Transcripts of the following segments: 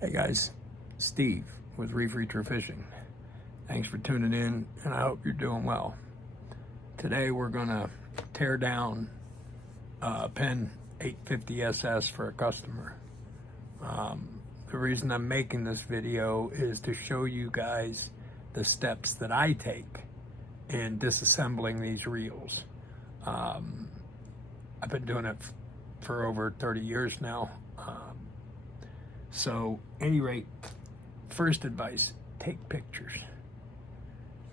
Hey guys, Steve with Reef Reacher Fishing. Thanks for tuning in, and I hope you're doing well. Today we're gonna tear down Penn 850 SS for a customer. The reason I'm making this video is to show you guys the steps that I take in disassembling these reels. I've been doing it for over 30 years now. So, any rate, first advice, take pictures.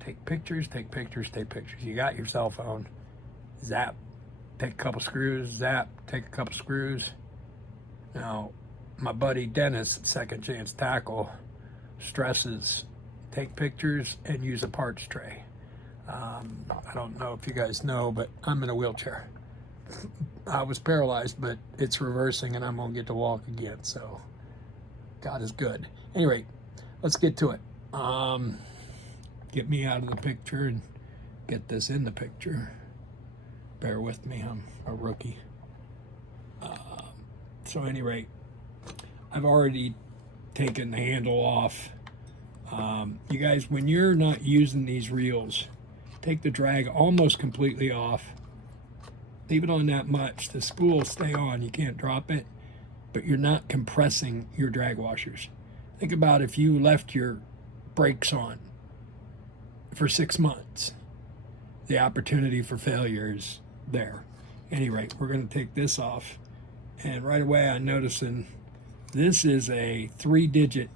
Take pictures, take pictures, take pictures. You got your cell phone, zap, take a couple screws, zap, take a couple screws. Now, my buddy Dennis at Second Chance Tackle stresses take pictures and use a parts tray. I don't know if you guys know, but I'm in a wheelchair. I was paralyzed, but it's reversing and I'm gonna get to walk again, so God is good. Anyway, let's get to it. Get me out of the picture and get this in the picture. Bear with me, I'm a rookie. So anyway, I've already taken the handle off. You guys, when you're not using these reels, take the drag almost completely off. Leave it on that much. The spool will stay on. You can't drop it, but you're not compressing your drag washers. Think about if you left your brakes on for 6 months. The opportunity for failure is there. Anyway, we're going to take this off. And right away I'm noticing this is a 3-digit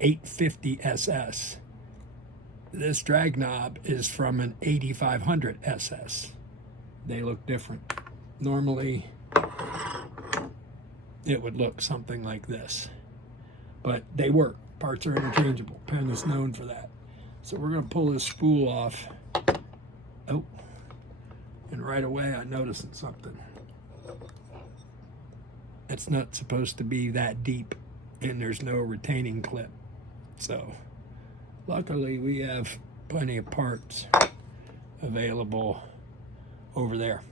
850 SS. This drag knob is from an 8500 SS. They look different. Normally, it would look something like this. But they work. Parts are interchangeable. Penn is known for that. So we're going to pull this spool off. Oh. And right away I'm noticing something. It's not supposed to be that deep, and there's no retaining clip. So luckily we have plenty of parts available over there.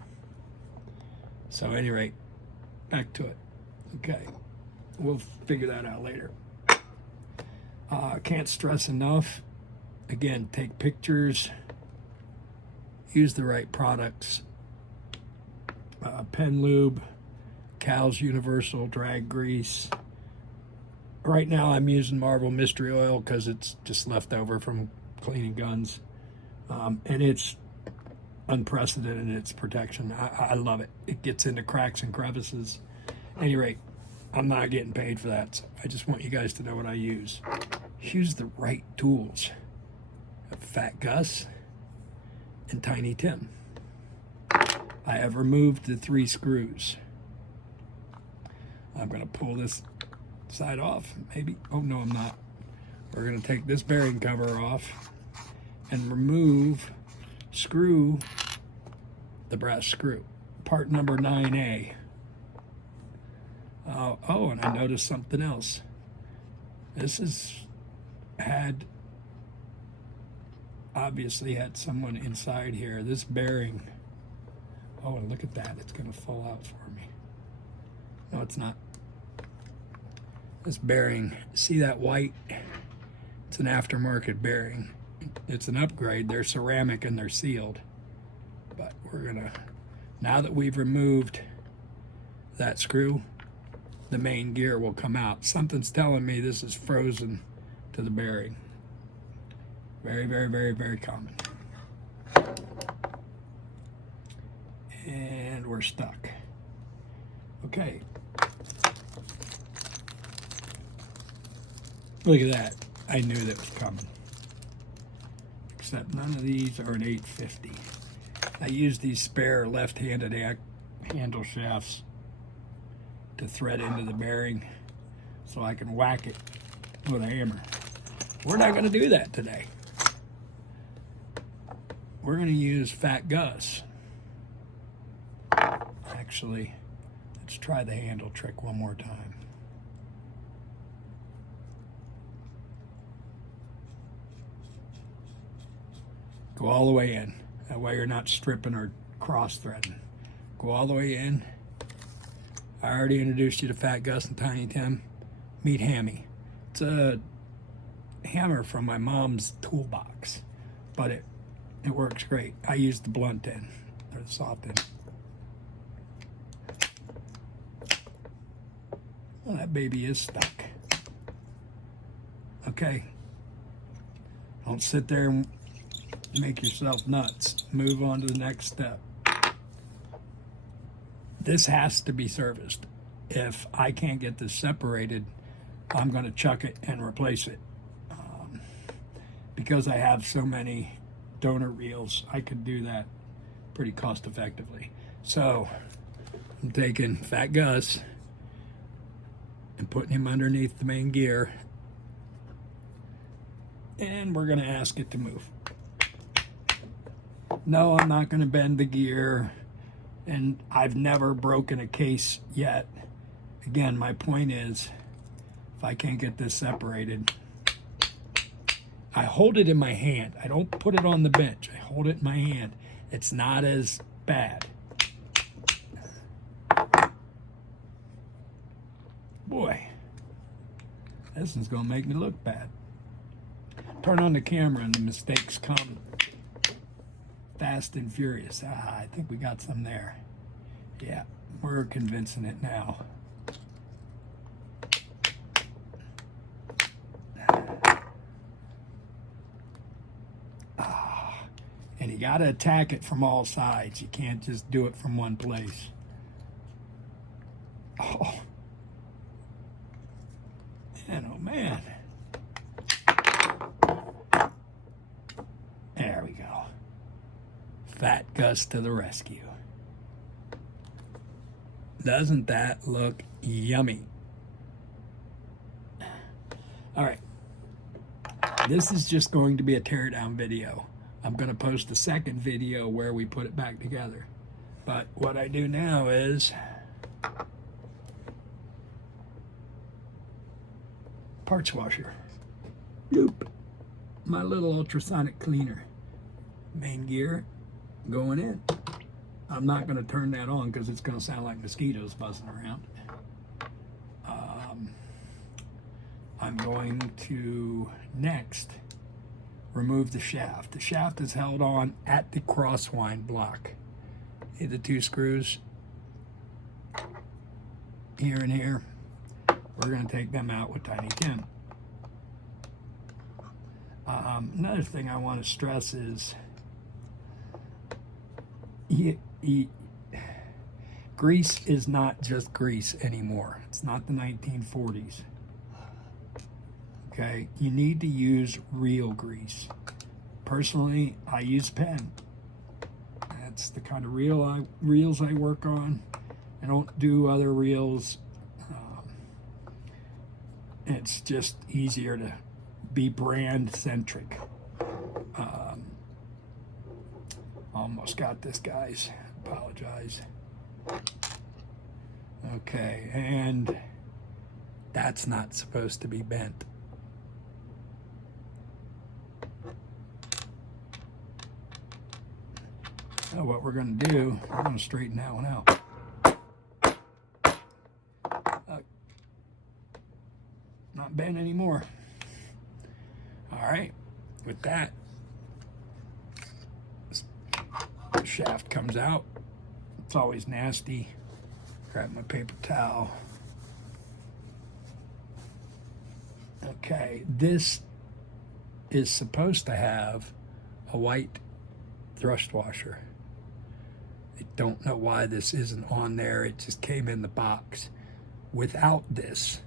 So at any rate, back to it. Okay, we'll figure that out later. I can't stress enough, again, take pictures, use the right products. Penn Lube, Cal's Universal Drag Grease. Right now I'm using Marvel Mystery Oil because it's just left over from cleaning guns. And it's unprecedented in its protection. I love it. It gets into cracks and crevices. At any rate, I'm not getting paid for that, so I just want you guys to know what I use. Use the right tools. Fat Gus and Tiny Tim. I have removed the 3 screws. I'm going to pull this side off, maybe. Oh, no, I'm not. We're going to take this bearing cover off and remove, screw, the brass screw. Part number 9A. Oh, and I noticed something else. This obviously had someone inside here. This bearing, oh, and look at that. It's going to fall out for me. No, it's not. This bearing, see that white? It's an aftermarket bearing. It's an upgrade. They're ceramic and they're sealed. But we're going to, now that we've removed that screw, the main gear will come out. Something's telling me this is frozen to the bearing. Very, very, very, very common. And we're stuck. Okay. Look at that. I knew that was coming. Except none of these are an 850. I use these spare left-handed handle shafts to thread into the bearing so I can whack it with a hammer. We're not going to do that today. We're going to use Fat Gus. Actually, let's try the handle trick one more time. Go all the way in. That way you're not stripping or cross-threading. Go all the way in. I already introduced you to Fat Gus and Tiny Tim. Meet Hammy. It's a hammer from my mom's toolbox, but it works great. I use the blunt end or the soft end. Well, that baby is stuck. Okay. Don't sit there and make yourself nuts. Move on to the next step. This has to be serviced. If I can't get this separated, I'm going to chuck it and replace it. Because I have so many donor reels, I could do that pretty cost effectively. So I'm taking Fat Gus and putting him underneath the main gear, and we're going to ask it to move. No, I'm not going to bend the gear, and I've never broken a case yet. Again, my point is, if I can't get this separated, I hold it in my hand. I don't put it on the bench. I hold it in my hand. It's not as bad. Boy, this is going to make me look bad. Turn on the camera and the mistakes come fast and furious. I think we got some there. Yeah, we're convincing it now. And you got to attack it from all sides. You can't just do it from one place. Oh. Man, oh man. There we go. Fat Gus to the rescue. Doesn't that look yummy? All right. This is just going to be a teardown video. I'm going to post a second video where we put it back together. But what I do now is parts washer. Bloop. My little ultrasonic cleaner. Main gear going in. I'm not going to turn that on because it's going to sound like mosquitoes buzzing around. I'm going to next remove the shaft. The shaft is held on at the crosswind block. See the two screws here and here? We're going to take them out with Tiny Tim. Another thing I want to stress is grease is not just grease anymore. It's not the 1940s. Okay, you need to use real grease. Personally, I use Penn. That's the kind of reels I work on. I don't do other reels. It's just easier to be brand centric. Almost got this, guys. Apologize. Okay, and that's not supposed to be bent. So what we're going to do, we're going to straighten that one out. Not bent anymore. All right, with that, the shaft comes out. It's always nasty. Grab my paper towel. Okay, this is supposed to have a white thrust washer. I don't know why this isn't on there. It just came in the box. Without this,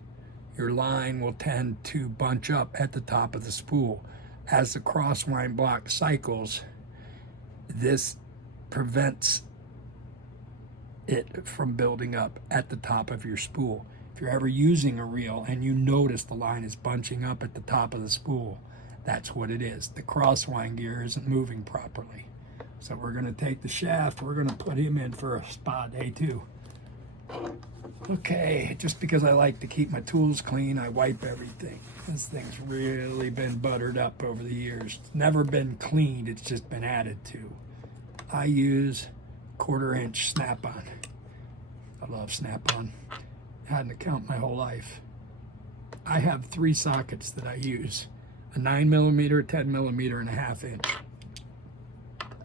your line will tend to bunch up at the top of the spool. As the crosswind block cycles, this prevents it from building up at the top of your spool. If you're ever using a reel and you notice the line is bunching up at the top of the spool, that's what it is. The crosswind gear isn't moving properly. So we're going to take the shaft, we're going to put him in for a spot A2. Okay, just because I like to keep my tools clean, I wipe everything. This thing's really been buttered up over the years. It's never been cleaned, it's just been added to. I use 1/4 inch snap-on. I love snap-on. Had an account my whole life. I have 3 sockets that I use, a 9mm, 10mm, and a 1/2 inch.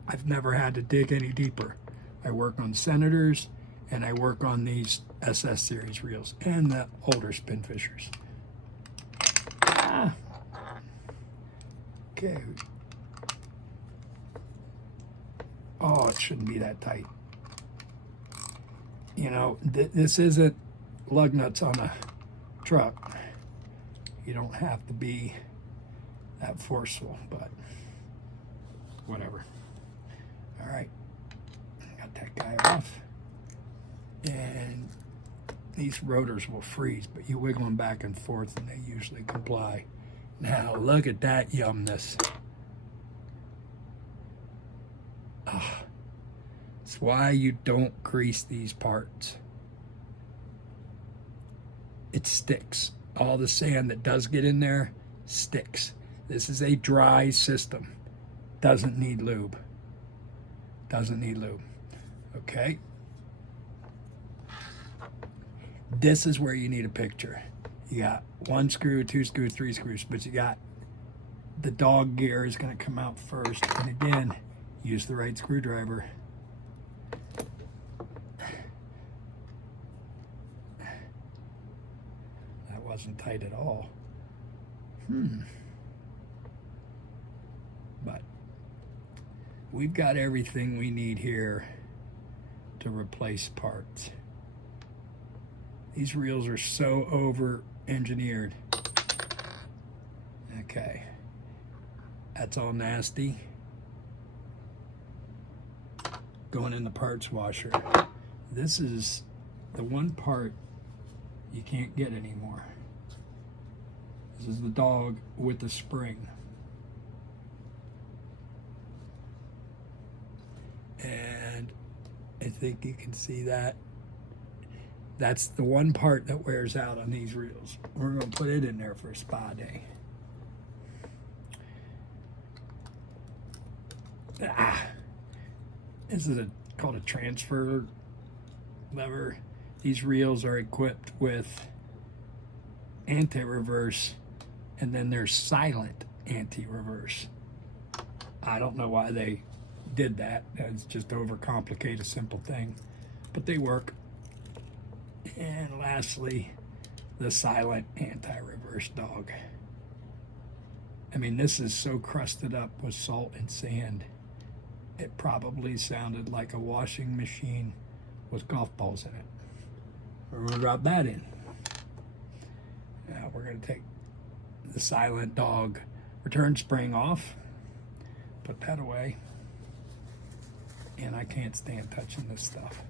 I've never had to dig any deeper. I work on Senators, and I work on these SS series reels and the older Spinfishers. Okay. Oh, it shouldn't be that tight. You know, this isn't lug nuts on a truck. You don't have to be that forceful, but whatever. All right, got that guy off. And these rotors will freeze, but you wiggle them back and forth and they usually comply. Now, look at that yumness. Oh, that's why you don't grease these parts. It sticks. All the sand that does get in there sticks. This is a dry system. Doesn't need lube. Doesn't need lube. Okay. This is where you need a picture. You got 1 screw, 2 screws, 3 screws, but you got the dog gear is going to come out first. And again, use the right screwdriver. That wasn't tight at all. But we've got everything we need here to replace parts. These reels are so over-engineered. Okay. That's all nasty. Going in the parts washer. This is the one part you can't get anymore. This is the dog with the spring. And I think you can see that. That's the one part that wears out on these reels. We're going to put it in there for a spa day. This is called a transfer lever. These reels are equipped with anti-reverse, and then there's silent anti-reverse. I don't know why they did that. It's just to overcomplicate a simple thing, but they work. And lastly, the silent anti-reverse dog. I mean, this is so crusted up with salt and sand, it probably sounded like a washing machine with golf balls in it. We're going to drop that in. Now we're going to take the silent dog return spring off, put that away, and I can't stand touching this stuff.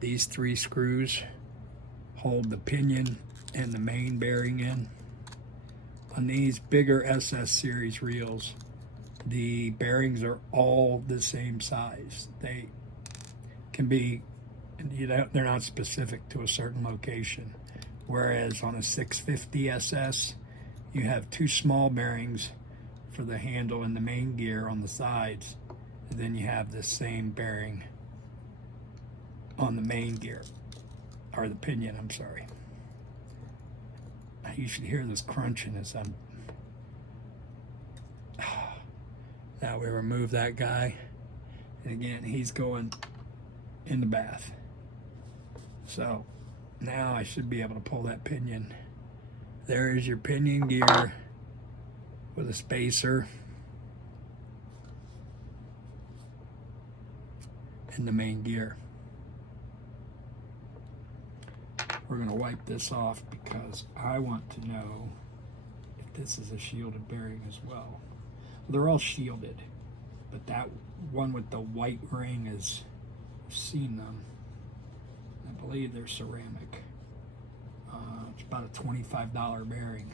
These 3 screws hold the pinion and the main bearing in. On these bigger SS series reels, the bearings are all the same size. They can be, they're not specific to a certain location. Whereas on a 650 SS, you have 2 small bearings for the handle and the main gear on the sides. And then you have the same bearing on the main gear, or the pinion, I'm sorry. You should hear this crunching as I'm... Now we remove that guy, and again, he's going in the bath. So now I should be able to pull that pinion. There is your pinion gear with a spacer and the main gear. We're going to wipe this off because I want to know if this is a shielded bearing as well. They're all shielded, but that one with the white ring is, I've seen them. I believe they're ceramic. It's about a $25 bearing.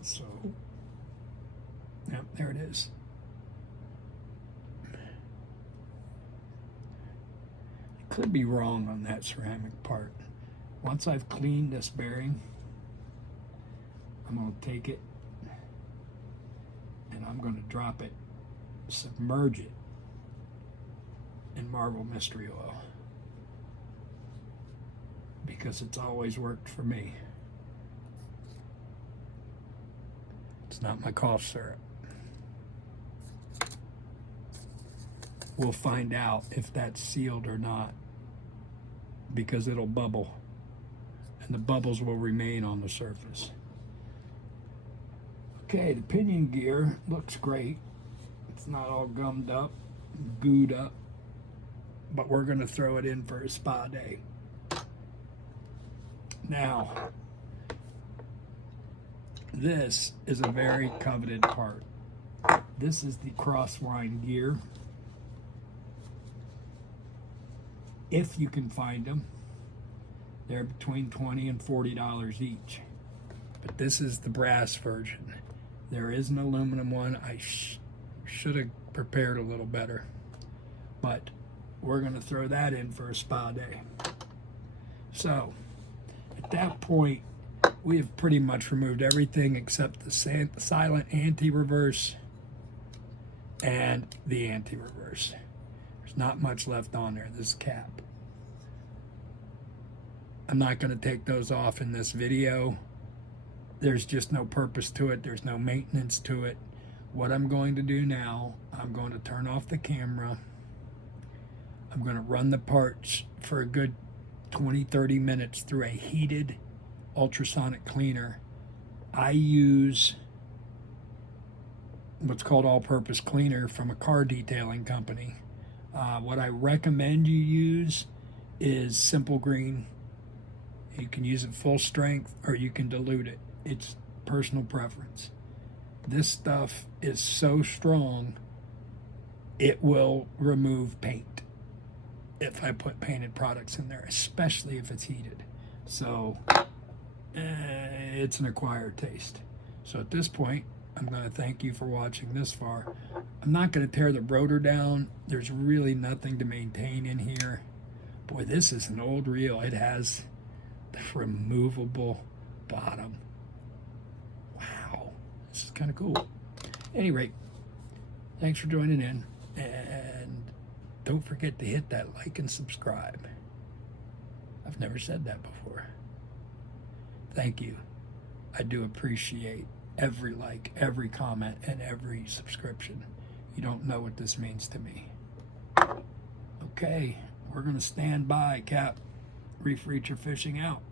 So, yep, there it is. Could be wrong on that ceramic part. Once I've cleaned this bearing, I'm going to take it and I'm going to drop it, submerge it and Marvel Mystery Oil, because it's always worked for me. It's not my cough syrup. We'll find out if that's sealed or not, because it'll bubble, and the bubbles will remain on the surface. Okay, the pinion gear looks great. It's not all gummed up, gooed up, but we're going to throw it in for a spa day. Now, this is a very coveted part. This is the crosswind gear. If you can find them, they're between $20 and $40 each. But this is the brass version. There is an aluminum one. I should have prepared a little better. But we're going to throw that in for a spa day. So, at that point, we have pretty much removed everything except the silent anti-reverse and the anti-reverse. There's not much left on there, this cap. I'm not going to take those off in this video. There's just no purpose to it. There's no maintenance to it. What I'm going to do now, I'm going to turn off the camera. I'm going to run the parts for a good 20-30 minutes through a heated ultrasonic cleaner. I use what's called all-purpose cleaner from a car detailing company. What I recommend you use is Simple Green. You can use it full strength or you can dilute it. It's personal preference. This stuff is so strong, it will remove paint if I put painted products in there, especially if it's heated. So it's an acquired taste. So at this point, I'm going to thank you for watching this far. I'm not going to tear the rotor down. There's really nothing to maintain in here. Boy, this is an old reel. It has the removable bottom. Wow, this is kind of cool. At any rate, thanks for joining in, and don't forget to hit that like and subscribe. I've never said that before. Thank you. I do appreciate every like, every comment, and every subscription. You don't know what this means to me. Okay, we're going to stand by, Cap. Reef Reacher fishing out.